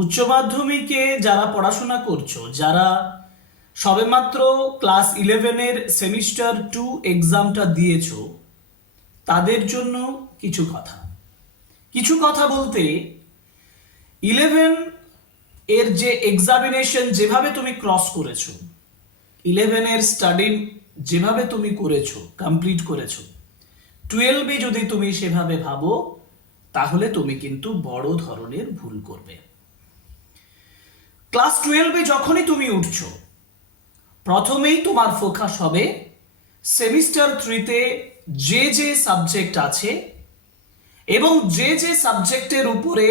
উচ্চ মাধ্যমিকে যারা পড়াশোনা করছো, যারা সবেমাত্র ক্লাস 11-এর সেমিস্টার 2 এক্সামটা দিয়েছো, তাদের জন্য কিছু কথা বলতে 11 এর যে এক্সামিনেশন যেভাবে তুমি ক্রস করেছো, 11-এর স্টাডি যেভাবে তুমি করেছো, কমপ্লিট করেছো, 12-এ যদি তুমি সেভাবে ভাবো, তাহলে তুমি কিন্তু বড় ধরনের ভুল করবে। ক্লাস 12-এ যখনই তুমি উঠছো, প্রথমেই তোমার ফোকাস হবে সেমিস্টার 3-তে যে সাবজেক্ট আছে এবং যে সাবজেক্টের উপরে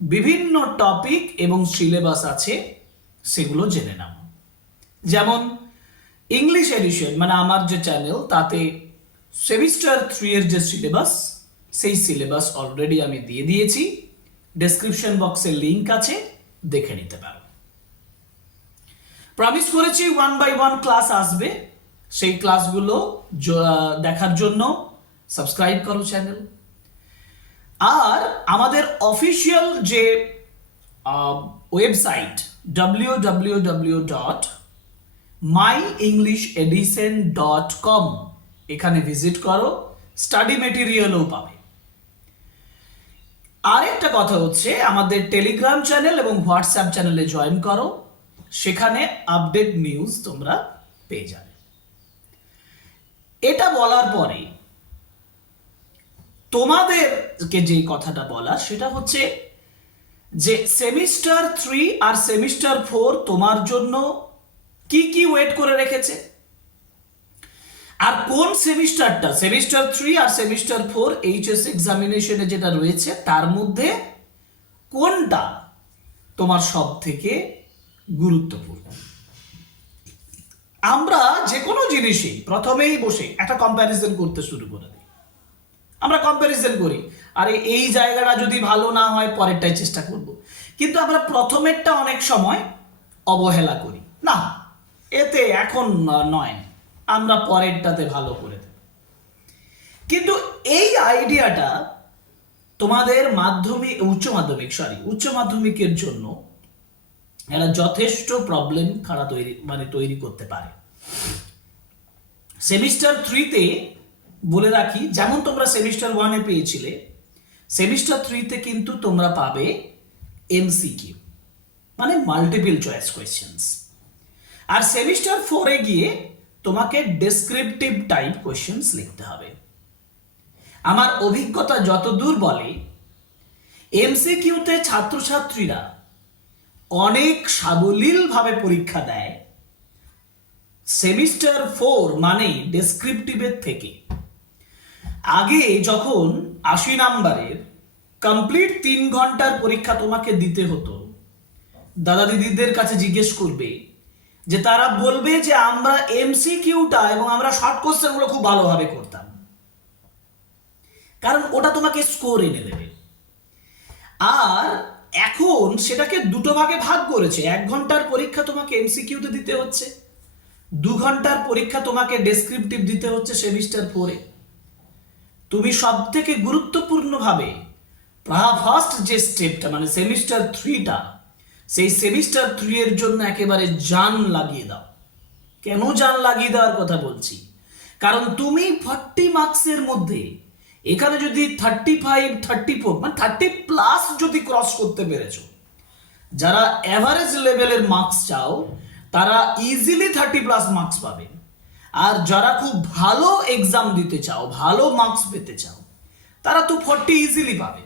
বিভিন্ন টপিক এবং সিলেবাস আছে সেগুলো জেনে নাও। যেমন ইংলিশ এডিশন, মানে আমার যে চ্যানেল, তাতে সেমিস্টার 3-এর যে সিলেবাস, সেই সিলেবাস অলরেডি আমি দিয়ে দিয়েছি। ডেসক্রিপশন বক্সে লিংক আছে, দেখে নিতে পারো। প্রমিস করেছি 1 by 1 ক্লাস আসবে, সেই ক্লাসগুলো দেখার জন্য সাবস্ক্রাইব করো চ্যানেল। আর আমাদের অফিসিয়াল যে ওয়েবসাইট www.myenglishedition.com, এখানে ভিজিট করো, স্টাডি মেটেরিয়ালও পাবে। আরেকটা কথা হচ্ছে, আমাদের টেলিগ্রাম চ্যানেল এবং হোয়াটসঅ্যাপ চ্যানেলে জয়েন করো, সেখানে আপডেট নিউজ তোমরা পেয়ে যাবে। এটা বলার পরে তোমাদেরকে যে কথাটা বলা, সেটা হচ্ছে যে সেমিস্টার 3 আর সেমিস্টার 4 তোমার জন্য কি কি ওয়েট করে রেখেছে, আর কোন সেমিস্টারটা, সেমিস্টার 3 আর সেমিস্টার 4 এইচএস এক্সামিনেশনে যেটা রয়েছে, তার মধ্যে কোনটা তোমার সব থেকে গুরুত্বপূর্ণ। আমরা যে কোনো জিনিসই প্রথমেই বসে একটা কম্প্যারিজন করতে শুরু করে দিই। আমরা কম্প্যারিজন করি, আরে এই জায়গাটা যদি ভালো না হয় পরেরটাই চেষ্টা করব, কিন্তু আমরা প্রথমেরটা অনেক সময় অবহেলা করি, না এতে এখন নয়, আমরা পরেরটাতে ভালো করে দেব। কিন্তু এই আইডিয়াটা তোমাদের উচ্চ মাধ্যমিকের জন্য এরা যথেষ্ট প্রবলেম তৈরি করতে পারে। সেমিস্টার 3-তে বলে রাখি, যেমন তোমরা সেমিস্টার 1-এ পেয়েছিলে, সেমিস্টার 3-তে কিন্তু তোমরা পাবে এমসিকিউ, মানে মাল্টিপল চয়েস কোয়েশ্চেন্স। আর সেমিস্টার 4-এ গিয়ে তোমাকে ডেসক্রিপটিভ টাইপ কোয়েশ্চেন্স লিখতে হবে। আমার অভিজ্ঞতা যতদূর বলে, এমসিকিউতে ছাত্রছাত্রীরা অনেক সাবলীলভাবে পরীক্ষা দেয় সেমিস্টার 4 মানে ডেসক্রিপটিভের থেকে। আগে যখন 80 নাম্বারের কমপ্লিট 3 ঘন্টার পরীক্ষা তোমাকে দিতে হতো, দাদা দিদিদের কাছে জিজ্ঞেস করবে, যে তারা বলবে যে আমরা এমসিকিউটা এবং আমরা শর্ট কোশ্চেনগুলো খুব ভালোভাবে করতাম, কারণ ওটা তোমাকে স্কোর এনে দেবে। আর এখন সেটাকে দুটো ভাগে ভাগ করেছে। 1 ঘন্টার পরীক্ষা তোমাকে এমসিকিউতে দিতে হচ্ছে, 2 ঘন্টার পরীক্ষা তোমাকে ডেসক্রিপটিভ দিতে হচ্ছে সেমিস্টার 4-এ। তুমি সব থেকে গুরুত্বপূর্ণভাবে ফার্স্ট যে স্টেপটা, মানে সেমিস্টার 3টা, সেই সেমিস্টার 3 এর জন্য একেবারে জান লাগিয়ে দাও। কেন জান লাগিয়ে দেওয়ার কথা বলছি? কারণ তুমি 40 মার্কসের মধ্যে এখানে যদি 35, 34 মানে 30+ যদি ক্রস করতে পেরেছো, যারা অ্যাভারেজ লেভেলের মার্কস চাও তারা ইজিলি 30+ মার্কস পাবে। আর যারা খুব ভালো এক্সাম দিতে চাও, ভালো মার্কস পেতে চাও, তারা তো 40 ইজিলি পাবে,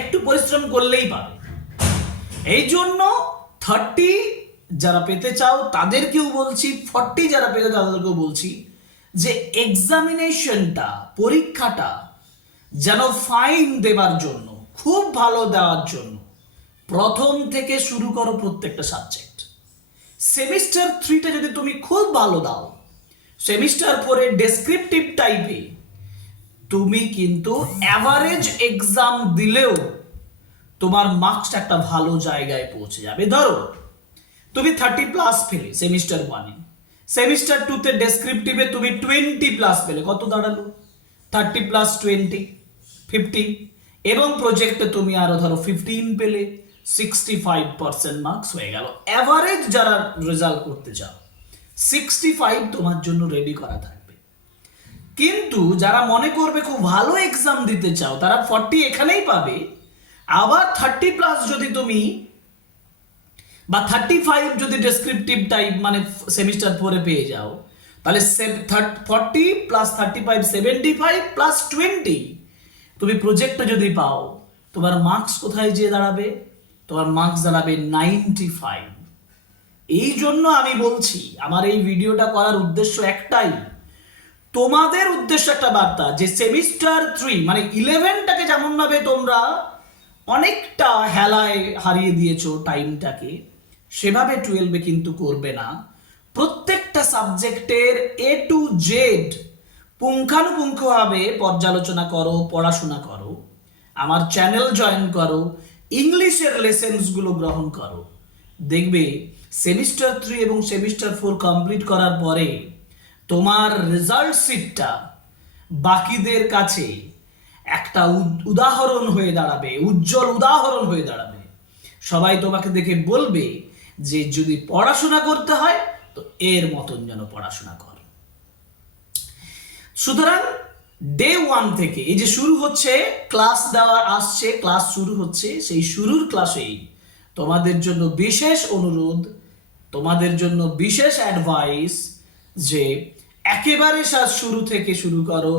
একটু পরিশ্রম করলেই পাবে। এই জন্য 30 যারা পেতে চাও তাদেরকেও বলছি, 40 যারা পেতে চাও তাদেরকেও বলছি, যে এক্সামিনেশনটা, পরীক্ষাটা যেন ফাইন দেবার জন্য, খুব ভালো দেওয়ার জন্য প্রথম থেকে শুরু করো প্রত্যেকটা সাবজেক্ট। সেমিস্টার 3টা যদি তুমি খুব ভালো দাও, সেমিস্টার 4-এ ডেসক্রিপটিভ টাইপে তুমি কিন্তু অ্যাভারেজ এক্সাম দিলেও তোমার মার্কসটা একটা ভালো জায়গায় পৌঁছে যাবে। ধরো তুমি 30+ পেলে সেমিস্টার 1-এ, সেমিস্টার 2-তে ডেসক্রিপটিভে তুমি 20+ পেলে, কত দাঁড়ালো? 30+20 50, এবং প্রজেক্টে তুমি আরো ধরো 15 পেলে, 65% মার্কস হয়ে গেল। অ্যাভারেজ যারা রেজাল্ট করতে চাও 65 তোমার জন্য রেডি করা থাকবে। কিন্তু যারা মনে করবে খুব ভালো এক্সাম দিতে চাও তারা 40 এখানেই পাবে, আবার 30+ যদি তুমি বা 35 যদি ডেসক্রিপটিভ টাইপ মানে সেমিস্টার 4 পেয়ে যাও, তাহলে 40 প্লাস 35 75 প্লাস 20 তুমি প্রজেক্টে যদি পাও, তোমার মার্কস কোথায় যেয়ে দাঁড়াবে? তোমার মার্কস দাঁড়াবে 95। এই জন্য আমি বলছি, আমার এই ভিডিওটা করার উদ্দেশ্য একটাই, তোমাদের উদ্দেশ্য একটা বার্তা যে সেমিস্টার 3 মানে 11টাকে যেমন ভাবে তোমরা অনেকটা হেলায় হারিয়ে দিয়েছো টাইমটাকে, সেভাবে 12 কিন্তু করবে না। প্রত্যেকটা সাবজেক্টের A to Z পুঙ্খানুপুঙ্খভাবে পর্যালোচনা করো, পড়াশোনা করো, আমার চ্যানেল জয়েন করো, ইংলিশের লেসেন্সগুলো গ্রহণ করো। দেখবে সেমিস্টার 3 এবং সেমিস্টার 4 কমপ্লিট করার পরে তোমার রেজাল্ট শিটটা বাকিদের কাছে একটা উদাহরণ হয়ে দাঁড়াবে, উজ্জ্বল উদাহরণ হয়ে দাঁড়াবে। সবাই তোমাকে দেখে বলবে যে যদি পড়াশোনা করতে হয় তো এর মতন যেন পড়াশোনা কর। সুতরাং ডে 1 থেকে এই যে শুরু হচ্ছে, ক্লাস দেওয়া আসছে, ক্লাস শুরু হচ্ছে, সেই শুরুর ক্লাসেই তোমাদের জন্য বিশেষ অনুরোধ, তোমাদের জন্য বিশেষ অ্যাডভাইস যে একেবারে শুরু থেকে শুরু করো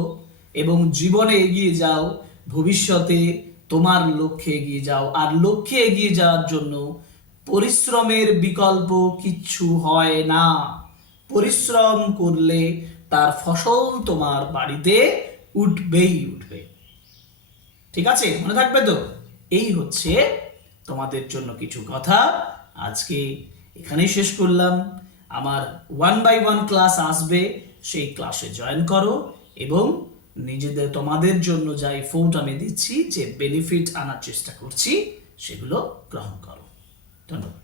এবং জীবনে এগিয়ে যাও, ভবিষ্যতে তোমার লক্ষ্যে এগিয়ে যাও। আর লক্ষ্যে এগিয়ে যাওয়ার জন্য পরিশ্রমের বিকল্প কিচ্ছু হয় না। পরিশ্রম করলে তার ফসল তোমার বাড়িতে উঠবেই উঠবে। ঠিক আছে, মনে থাকবে তো? এই হচ্ছে তোমাদের জন্য কিছু কথা। আজকে এখানেই শেষ করলাম। আমার 1 by 1 ক্লাস আসবে, সেই ক্লাসে জয়েন করো এবং নিজেদের তোমাদের জন্য যা এফোর্ট আমি দিচ্ছি, যে বেনিফিট আনার চেষ্টা করছি, সেগুলো গ্রহণ করো। ধন্যবাদ।